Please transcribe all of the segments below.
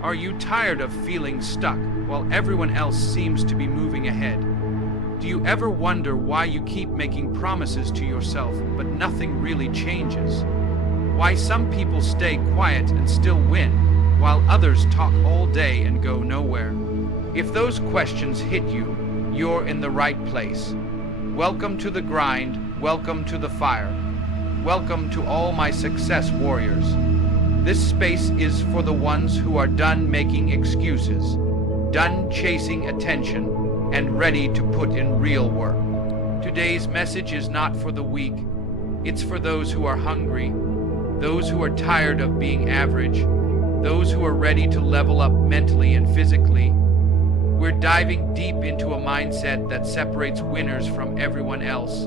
Are you tired of feeling stuck while everyone else seems to be moving ahead? Do you ever wonder why you keep making promises to yourself but nothing really changes? Why some people stay quiet and still win, while others talk all day and go nowhere? If those questions hit you, you're in the right place. Welcome to the grind, welcome to the fire. Welcome to all my success warriors. This space is for the ones who are done making excuses, done chasing attention, and ready to put in real work. Today's message is not for the weak. It's for those who are hungry, those who are tired of being average, those who are ready to level up mentally and physically. We're diving deep into a mindset that separates winners from everyone else.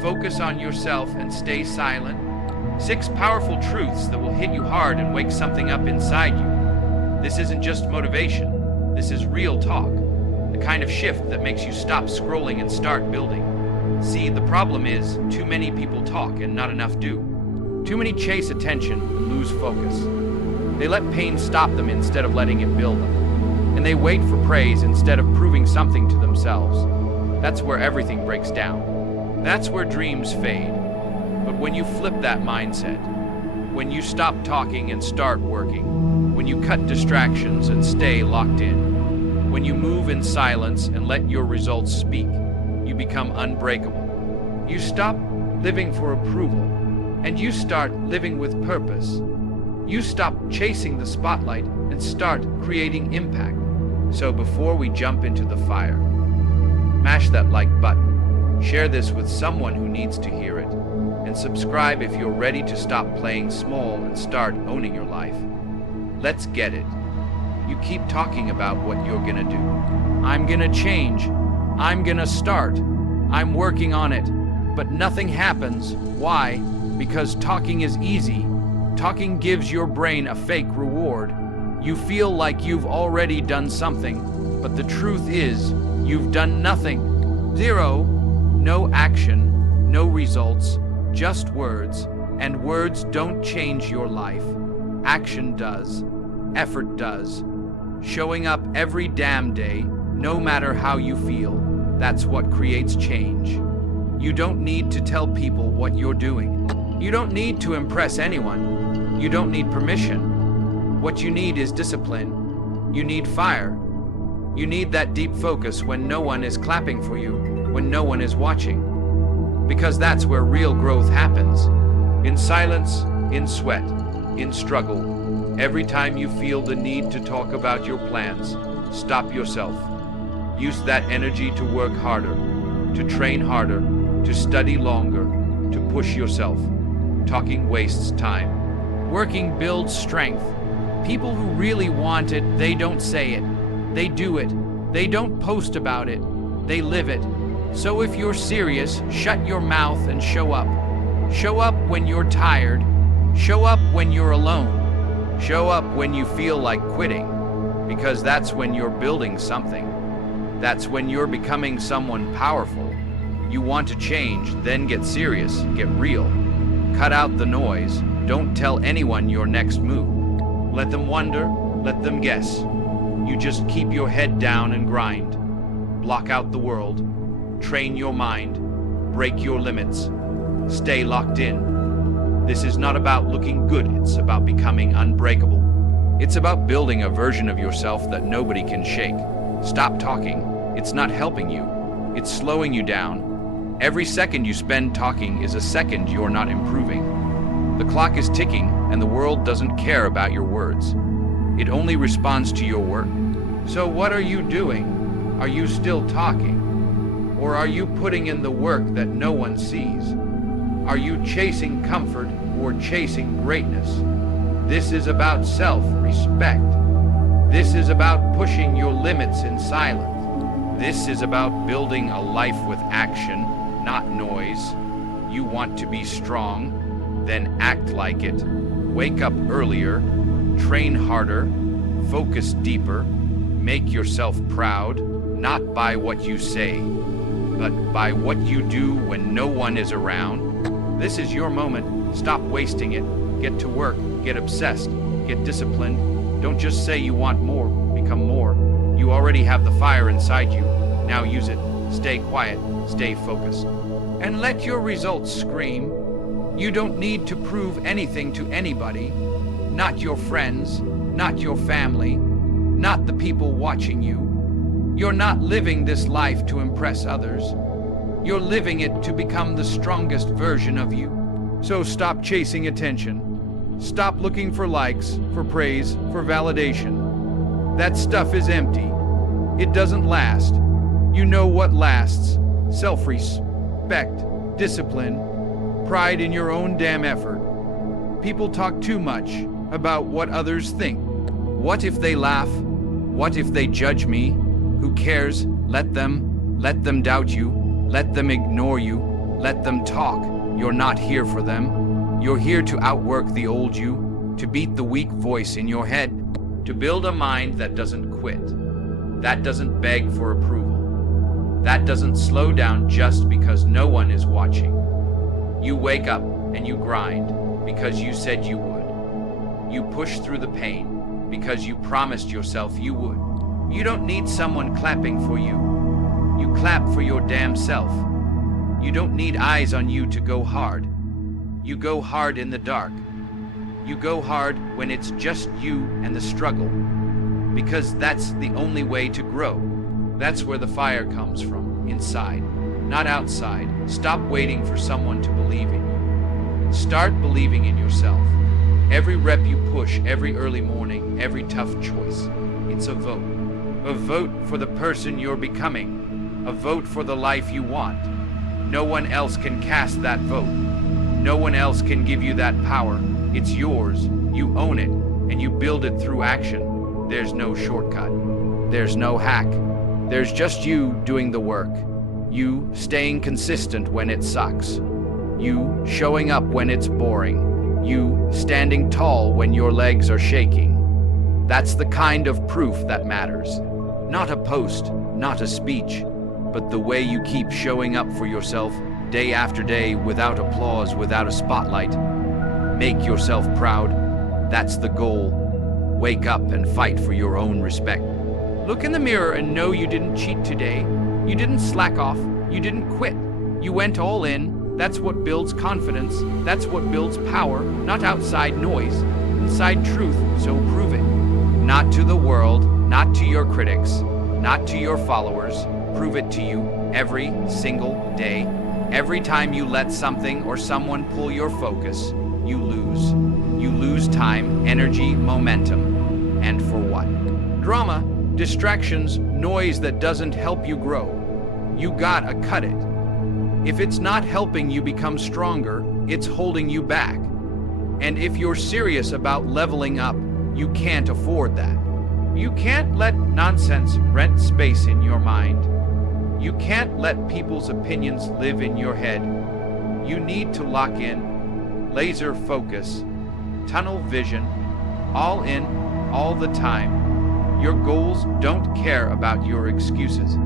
Focus on yourself and stay silent. 6 powerful truths that will hit you hard and wake something up inside you. This isn't just motivation. This is real talk. The kind of shift that makes you stop scrolling and start building. See, the problem is, too many people talk and not enough do. Too many chase attention and lose focus. They let pain stop them instead of letting it build them. And they wait for praise instead of proving something to themselves. That's where everything breaks down. That's where dreams fade. But when you flip that mindset, when you stop talking and start working, when you cut distractions and stay locked in, when you move in silence and let your results speak, you become unbreakable. You stop living for approval, and you start living with purpose. You stop chasing the spotlight and start creating impact. So before we jump into the fire, mash that like button, share this with someone who needs to hear it, and subscribe if you're ready to stop playing small and start owning your life. Let's get it. You keep talking about what you're gonna do. I'm gonna change. I'm gonna start. I'm working on it. But nothing happens. Why? Because talking is easy. Talking gives your brain a fake reward. You feel like you've already done something, but the truth is, you've done nothing. Zero. No action, no results, just words. And words don't change your life. Action does. Effort does. Showing up every damn day, no matter how you feel, that's what creates change. You don't need to tell people what you're doing. You don't need to impress anyone. You don't need permission. What you need is discipline. You need fire. You need that deep focus when no one is clapping for you, when no one is watching. Because that's where real growth happens. In silence, in sweat, in struggle. Every time you feel the need to talk about your plans, stop yourself. Use that energy to work harder, to train harder, to study longer, to push yourself. Talking wastes time. Working builds strength. People who really want it, they don't say it. They do it. They don't post about it. They live it. So if you're serious, shut your mouth and show up. Show up when you're tired. Show up when you're alone. Show up when you feel like quitting. Because that's when you're building something. That's when you're becoming someone powerful. You want to change, then get serious, get real. Cut out the noise. Don't tell anyone your next move. Let them wonder, let them guess. You just keep your head down and grind. Block out the world. Train your mind. Break your limits. Stay locked in. This is not about looking good, it's about becoming unbreakable. It's about building a version of yourself that nobody can shake. Stop talking. It's not helping you. It's slowing you down. Every second you spend talking is a second you're not improving. The clock is ticking, and the world doesn't care about your words. It only responds to your work. So what are you doing? Are you still talking? Or are you putting in the work that no one sees? Are you chasing comfort or chasing greatness? This is about self-respect. This is about pushing your limits in silence. This is about building a life with action, not noise. You want to be strong, then act like it. Wake up earlier, train harder, focus deeper, make yourself proud, not by what you say, but by what you do when no one is around. This is your moment. Stop wasting it. Get to work. Get obsessed. Get disciplined. Don't just say you want more, become more. You already have the fire inside you. Now use it. Stay quiet. Stay focused. And let your results scream. You don't need to prove anything to anybody. Not your friends, not your family, not the people watching you. You're not living this life to impress others. You're living it to become the strongest version of you. So stop chasing attention. Stop looking for likes, for praise, for validation. That stuff is empty. It doesn't last. You know what lasts. Self-respect, discipline, pride in your own damn effort. People talk too much about what others think. What if they laugh? What if they judge me? Who cares? Let them doubt you. Let them ignore you. Let them talk. You're not here for them. You're here to outwork the old you, to beat the weak voice in your head, to build a mind that doesn't quit, that doesn't beg for approval, that doesn't slow down just because no one is watching. You wake up and you grind because you said you would. You push through the pain because you promised yourself you would. You don't need someone clapping for you. You clap for your damn self. You don't need eyes on you to go hard. You go hard in the dark. You go hard when it's just you and the struggle. Because that's the only way to grow. That's where the fire comes from, inside, not outside. Stop waiting for someone to believe in you. Start believing in yourself. Every rep you push, every early morning, every tough choice, it's a vote. A vote for the person you're becoming. A vote for the life you want. No one else can cast that vote. No one else can give you that power. It's yours. You own it, and you build it through action. There's no shortcut. There's no hack. There's just you doing the work. You staying consistent when it sucks. You showing up when it's boring. You standing tall when your legs are shaking. That's the kind of proof that matters. Not a post, not a speech, but the way you keep showing up for yourself day after day without applause, without a spotlight. Make yourself proud. That's the goal. Wake up and fight for your own respect. Look in the mirror and know you didn't cheat today. You didn't slack off. You didn't quit. You went all in. That's what builds confidence. That's what builds power, not outside noise, inside truth, so prove it. Not to the world, not to your critics, not to your followers. Prove it to you every single day. Every time you let something or someone pull your focus, you lose. You lose time, energy, momentum. And for what? Drama, distractions, noise that doesn't help you grow. You gotta cut it. If it's not helping you become stronger, it's holding you back. And if you're serious about leveling up, you can't afford that. You can't let nonsense rent space in your mind. You can't let people's opinions live in your head. You need to lock in, laser focus, tunnel vision, all in, all the time. Your goals don't care about your excuses.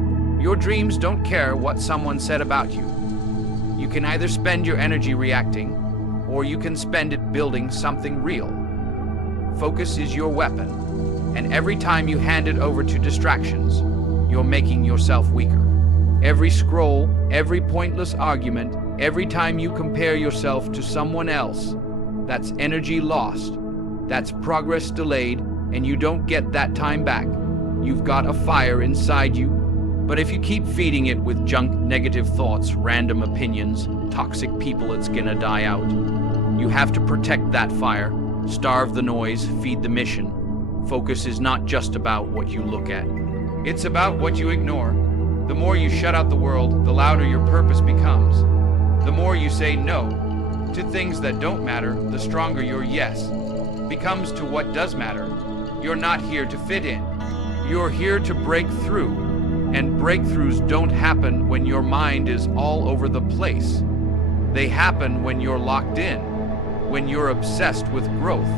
Your dreams don't care what someone said about you. You can either spend your energy reacting, or you can spend it building something real. Focus is your weapon, and every time you hand it over to distractions, you're making yourself weaker. Every scroll, every pointless argument, every time you compare yourself to someone else, that's energy lost, that's progress delayed, and you don't get that time back. You've got a fire inside you, but if you keep feeding it with junk, negative thoughts, random opinions, toxic people, it's gonna die out. You have to protect that fire, starve the noise, feed the mission. Focus is not just about what you look at. It's about what you ignore. The more you shut out the world, the louder your purpose becomes. The more you say no to things that don't matter, the stronger your yes becomes to what does matter. You're not here to fit in. You're here to break through. And breakthroughs don't happen when your mind is all over the place. They happen when you're locked in, when you're obsessed with growth,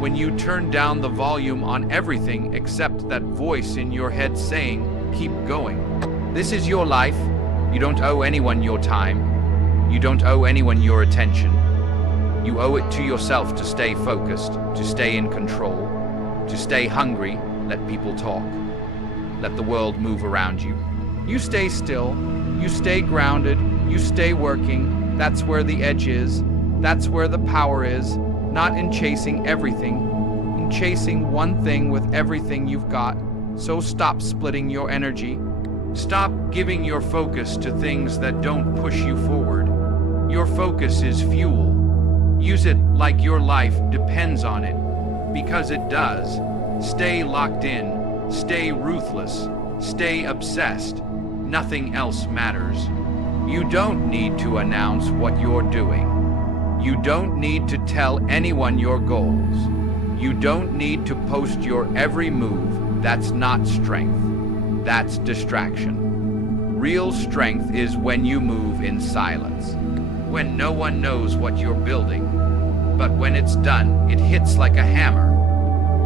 when you turn down the volume on everything except that voice in your head saying, keep going. This is your life. You don't owe anyone your time. You don't owe anyone your attention. You owe it to yourself to stay focused, to stay in control, to stay hungry. Let people talk. Let the world move around you. You stay still, you stay grounded, you stay working. That's where the edge is. That's where the power is. Not in chasing everything, in chasing one thing with everything you've got. So stop splitting your energy. Stop giving your focus to things that don't push you forward. Your focus is fuel. Use it like your life depends on it, because it does. Stay locked in, stay ruthless, stay obsessed. Nothing else matters. You don't need to announce what you're doing. You don't need to tell anyone your goals. You don't need to post your every move. That's not strength. That's distraction. Real strength is when you move in silence, when no one knows what you're building. But when it's done, it hits like a hammer.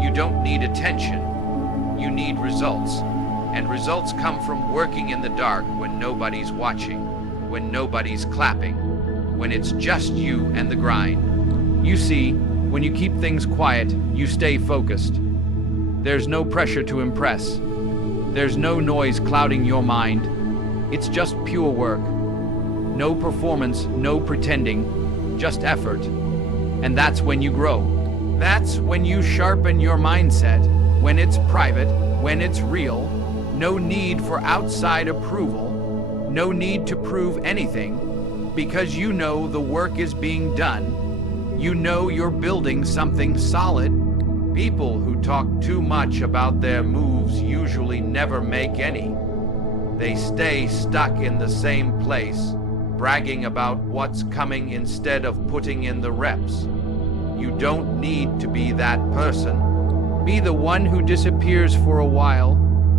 You don't need attention. You need results. And results come from working in the dark when nobody's watching, when nobody's clapping, when it's just you and the grind. You see, when you keep things quiet, you stay focused. There's no pressure to impress. There's no noise clouding your mind. It's just pure work. No performance, no pretending, just effort. And that's when you grow. That's when you sharpen your mindset, when it's private, when it's real. No need for outside approval, no need to prove anything, because you know the work is being done. You know you're building something solid. People who talk too much about their moves usually never make any. They stay stuck in the same place, bragging about what's coming instead of putting in the reps. You don't need to be that person. Be the one who disappears for a while,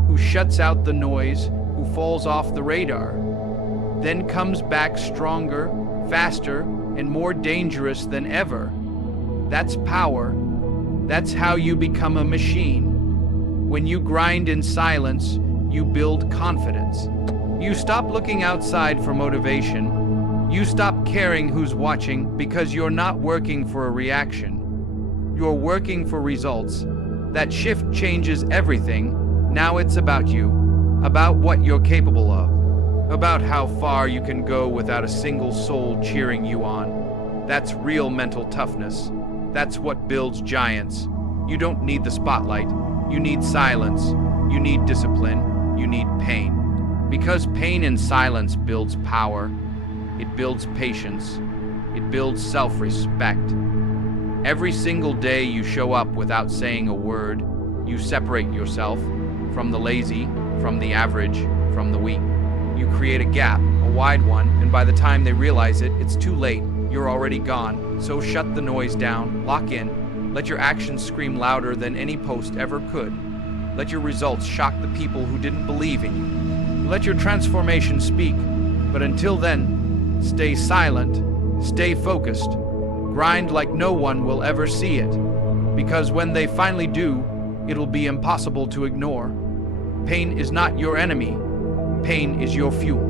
who shuts out the noise, who falls off the radar, then comes back stronger, faster, and more dangerous than ever. That's power. That's how you become a machine. When you grind in silence, you build confidence. You stop looking outside for motivation. You stop caring who's watching because you're not working for a reaction. You're working for results. That shift changes everything. Now it's about you, about what you're capable of, about how far you can go without a single soul cheering you on. That's real mental toughness. That's what builds giants. You don't need the spotlight. You need silence. You need discipline. You need pain. Because pain in silence builds power. It builds patience. It builds self-respect. Every single day you show up without saying a word, you separate yourself from the lazy, from the average, from the weak. You create a gap, a wide one, and by the time they realize it, it's too late. You're already gone. So shut the noise down, lock in, let your actions scream louder than any post ever could. Let your results shock the people who didn't believe in you. Let your transformation speak, but until then, stay silent, stay focused, grind like no one will ever see it. Because when they finally do, it'll be impossible to ignore. Pain is not your enemy. Pain is your fuel.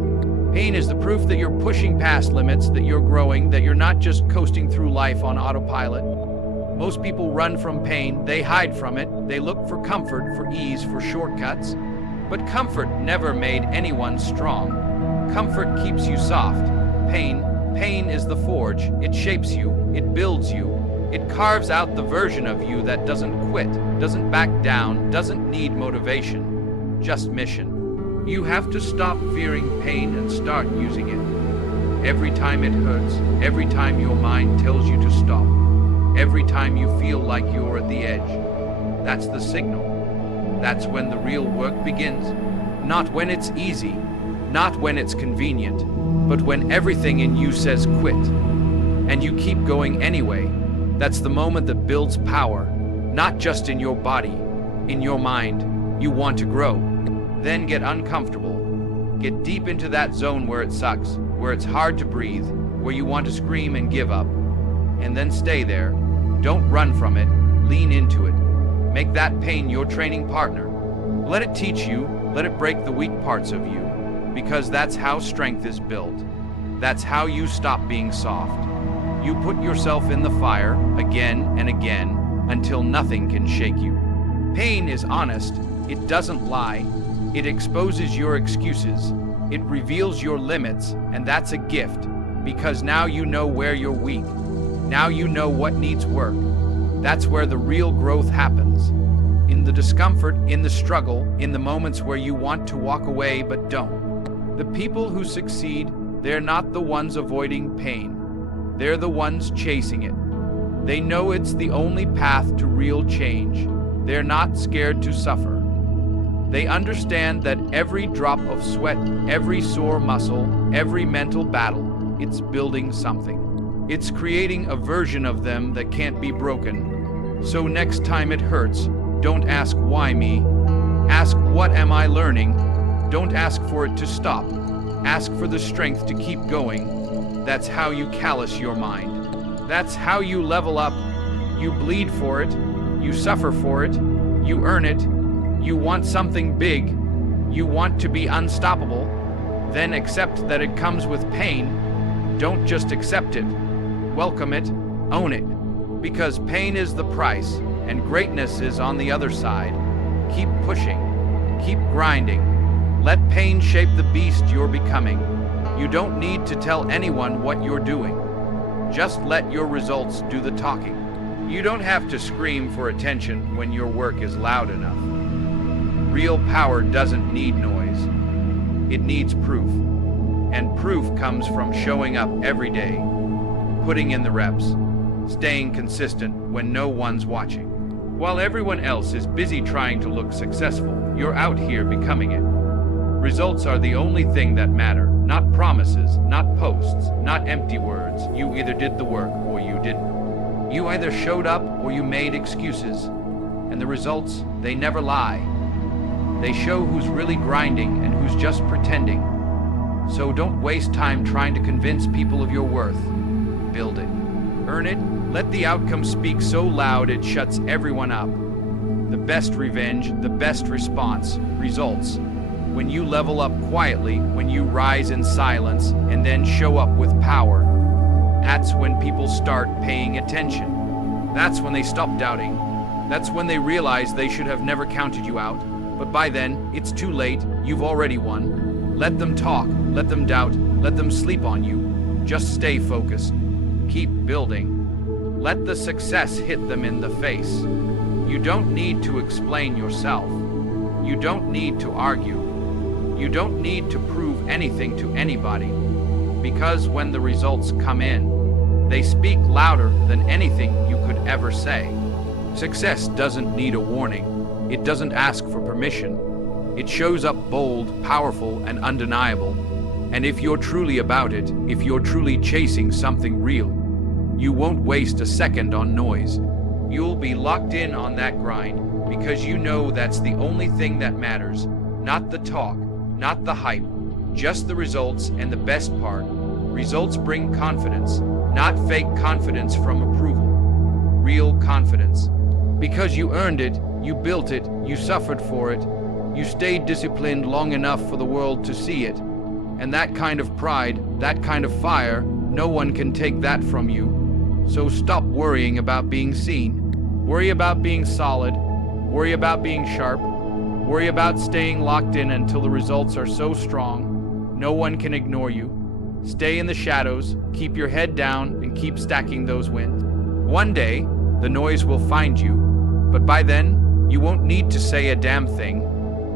Pain is the proof that you're pushing past limits, that you're growing, that you're not just coasting through life on autopilot. Most people run from pain, they hide from it, they look for comfort, for ease, for shortcuts. But comfort never made anyone strong. Comfort keeps you soft. Pain is the forge. It shapes you, it builds you. It carves out the version of you that doesn't quit, doesn't back down, doesn't need motivation, just mission. You have to stop fearing pain and start using it. Every time it hurts, every time your mind tells you to stop, every time you feel like you're at the edge, that's the signal. That's when the real work begins. Not when it's easy, not when it's convenient, but when everything in you says quit, and you keep going anyway. That's the moment that builds power, not just in your body, in your mind. You want to grow. Then get uncomfortable. Get deep into that zone where it sucks, where it's hard to breathe, where you want to scream and give up. And then stay there. Don't run from it. Lean into it. Make that pain your training partner. Let it teach you. Let it break the weak parts of you. Because that's how strength is built. That's how you stop being soft. You put yourself in the fire again and again until nothing can shake you. Pain is honest, it doesn't lie, it exposes your excuses, it reveals your limits, and that's a gift, because now you know where you're weak. Now you know what needs work. That's where the real growth happens. In the discomfort, in the struggle, in the moments where you want to walk away but don't. The people who succeed, they're not the ones avoiding pain. They're the ones chasing it. They know it's the only path to real change. They're not scared to suffer. They understand that every drop of sweat, every sore muscle, every mental battle, it's building something. It's creating a version of them that can't be broken. So next time it hurts, don't ask why me. Ask what am I learning? Don't ask for it to stop. Ask for the strength to keep going. That's how you callous your mind. That's how you level up. You bleed for it. You suffer for it. You earn it. You want something big. You want to be unstoppable. Then accept that it comes with pain. Don't just accept it. Welcome it. Own it. Because pain is the price, and greatness is on the other side. Keep pushing. Keep grinding. Let pain shape the beast you're becoming. You don't need to tell anyone what you're doing. Just let your results do the talking. You don't have to scream for attention when your work is loud enough. Real power doesn't need noise. It needs proof. And proof comes from showing up every day, putting in the reps, staying consistent when no one's watching. While everyone else is busy trying to look successful, you're out here becoming it. Results are the only thing that matter, not promises, not posts, not empty words. You either did the work or you didn't. You either showed up or you made excuses. And the results, they never lie. They show who's really grinding and who's just pretending. So don't waste time trying to convince people of your worth. Build it. Earn it. Let the outcome speak so loud it shuts everyone up. The best revenge, the best response, results. When you level up quietly, when you rise in silence, and then show up with power, that's when people start paying attention. That's when they stop doubting. That's when they realize they should have never counted you out. But by then, it's too late. You've already won. Let them talk. Let them doubt. Let them sleep on you. Just stay focused. Keep building. Let the success hit them in the face. You don't need to explain yourself. You don't need to argue. You don't need to prove anything to anybody. Because when the results come in, they speak louder than anything you could ever say. Success doesn't need a warning. It doesn't ask for permission. It shows up bold, powerful, and undeniable. And if you're truly about it, if you're truly chasing something real, you won't waste a second on noise. You'll be locked in on that grind because you know that's the only thing that matters. Not the talk, not the hype, just the results. And the best part, results bring confidence, not fake confidence from approval. Real confidence. Because you earned it, you built it, you suffered for it, you stayed disciplined long enough for the world to see it. And that kind of pride, that kind of fire, no one can take that from you. So stop worrying about being seen. Worry about being solid. Worry about being sharp. Worry about staying locked in until the results are so strong, no one can ignore you. Stay in the shadows, keep your head down, and keep stacking those wins. One day, the noise will find you, but by then, you won't need to say a damn thing.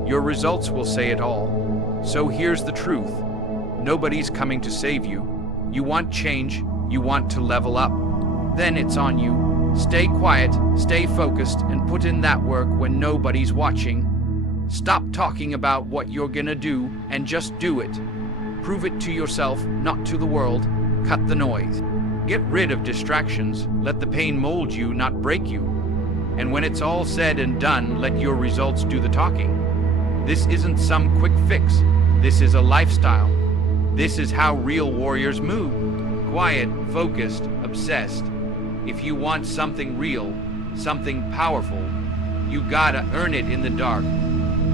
Your results will say it all. So here's the truth. Nobody's coming to save you. You want change, you want to level up. Then it's on you. Stay quiet, stay focused, and put in that work when nobody's watching. Stop talking about what you're gonna do and just do it. Prove it to yourself, not to the world. Cut the noise. Get rid of distractions. Let the pain mold you, not break you. And when it's all said and done, let your results do the talking. This isn't some quick fix. This is a lifestyle. This is how real warriors move. Quiet, focused, obsessed. If you want something real, something powerful, you gotta earn it in the dark,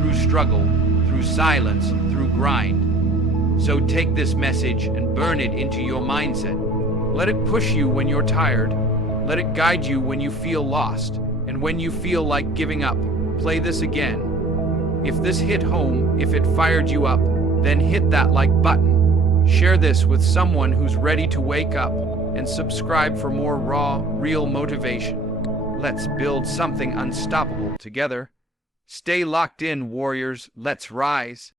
through struggle, through silence, through grind. So take this message and burn it into your mindset. Let it push you when you're tired. Let it guide you when you feel lost. And when you feel like giving up, play this again. If this hit home, if it fired you up, then hit that like button. Share this with someone who's ready to wake up, and subscribe for more raw, real motivation. Let's build something unstoppable together. Stay locked in, warriors. Let's rise.